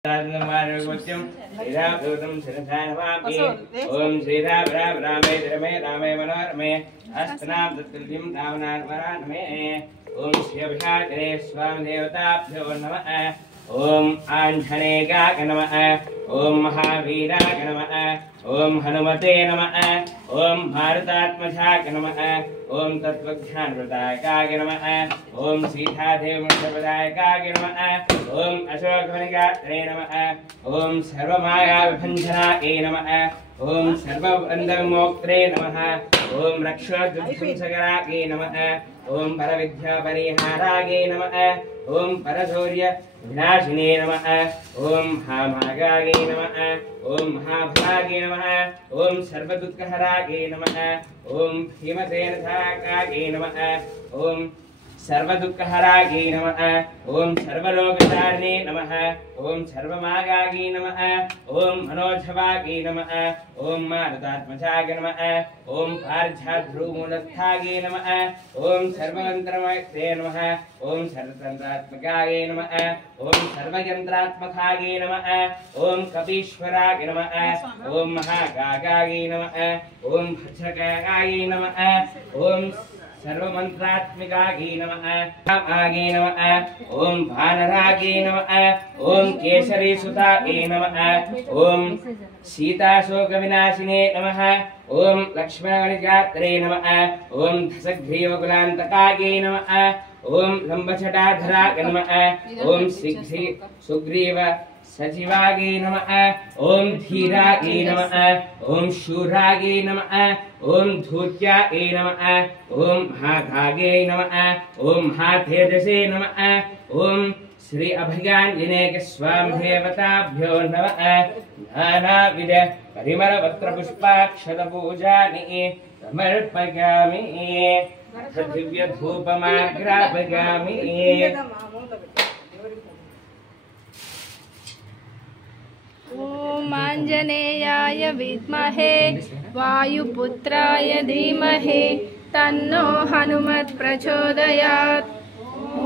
ओम श्री राम राम रामे रमे रामे मनोरमे अस्तनाम तत्तुल्यं रामनारायणमे ओम श्री अभिषेकरे स्वामी देवताभ्यो नमः ओम आंजनेयाय नमः ओम महावीराय नमः ओम हनुमते नमः ओम भारतात्मजाय नमः ओम तत्वज्ञानप्रदायकाय नमः ओम सीतादेवमंत्रप्रदायकाय नमः ओम अशोकवनगात्रे नमः ओम सर्वमायाविभञ्जनाय नमः ओम सर्वबन्धविमोक्त्रे नमः ओम रक्षोद्विध्वंसकराय नमः ओम परविद्यापरिहाराय नमः ओम परशौर्य विनाशिने नमः ओम महाभागाय नमः ओम महाभागे नमः ओम सर्वदुःखहराय नमः ओम भीमसेनधारकाय नमः ओम सर्वदुःखहराय नमः ओम सर्वलोकधारिणे नमः ओम सर्वमागाय नमः ओम मनोजवाय नमः ओम मारुतात्मजाय नमः ओम पार्जाध्रुमूलस्थाय नमः ओम सर्वमन्त्रमये नमः ओम सर्वतन्त्रात्मकाय नमः ओम सर्वयन्त्रात्मकाय नमः ओम कपीश्वराय नमः ओम महागागाय नमः ओम भद्रकाय नमः ओम सर्वमंत्रात्मिकाय नमः आगे नमः ओम भानरागे नमः ओम केसरी सुताय नमः ओम सीताशोक विनाशिने नमः ओम लक्ष्मणगणिकात्रे नमः ओम धसग्रीवकुलान्तकाय नमः ओम लंबछटाधराय नमः ओम सुग्रीव सचिवाय नमः ओम धीराय नमः ओम शूराय नमः ओम धूत्याय नमः ओम महाभागे नमः ओम महातेजसे नमः ओम श्री अभयांजनेय स्वामी देवताभ्यो नमः नानाविध परिमलपत्र पुष्पाक्षतपूजानि समर्पयामि दिव्य धूपमाग्रापयामि ओम आंजनेयाय विद्महे वायुपुत्राय धीमहि तन्नो हनुमत् प्रचोदयात्।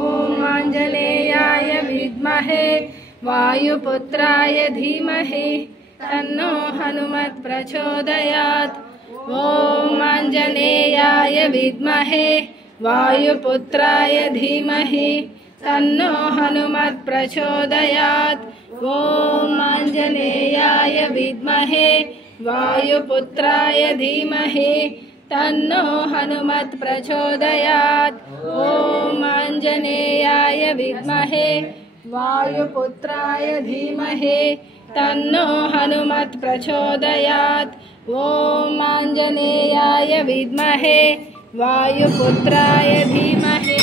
ओम आंजनेयाय विद्महे वायुपुत्राय धीमहि तन्नो हनुमत् प्रचोदयात्। ओम आंजनेयाय विद्महे वायुपुत्राय धीमहि तन्नो हनुमत् प्रचोदयात्। ओम आंजनेयाय विद्महे वायुपुत्राय धीमहि तन्नो हनुमत् प्रचोदयात्। ओम आंजनेयाय विद्महे वायुपुत्राय धीमहि तन्नो हनुमत् प्रचोदयात्। ओम आंजनेयाय विद्महे वायुपुत्राय धीमहि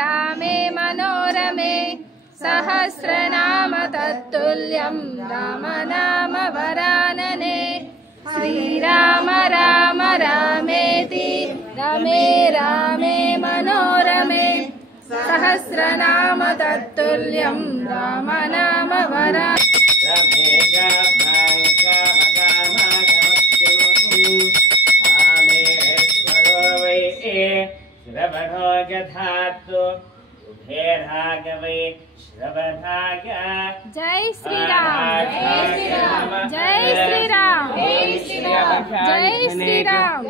रामे मनोरमे सहस्रनाम तत्तुल्यं राम नाम वरानने श्रीराम राम रामेति रमे रामे मनोरमे सहस्रनाम तत्तुल्यं राम नाम वरानने जय श्री राम जय श्री राम जय श्री राम जय श्री राम जय श्री राम।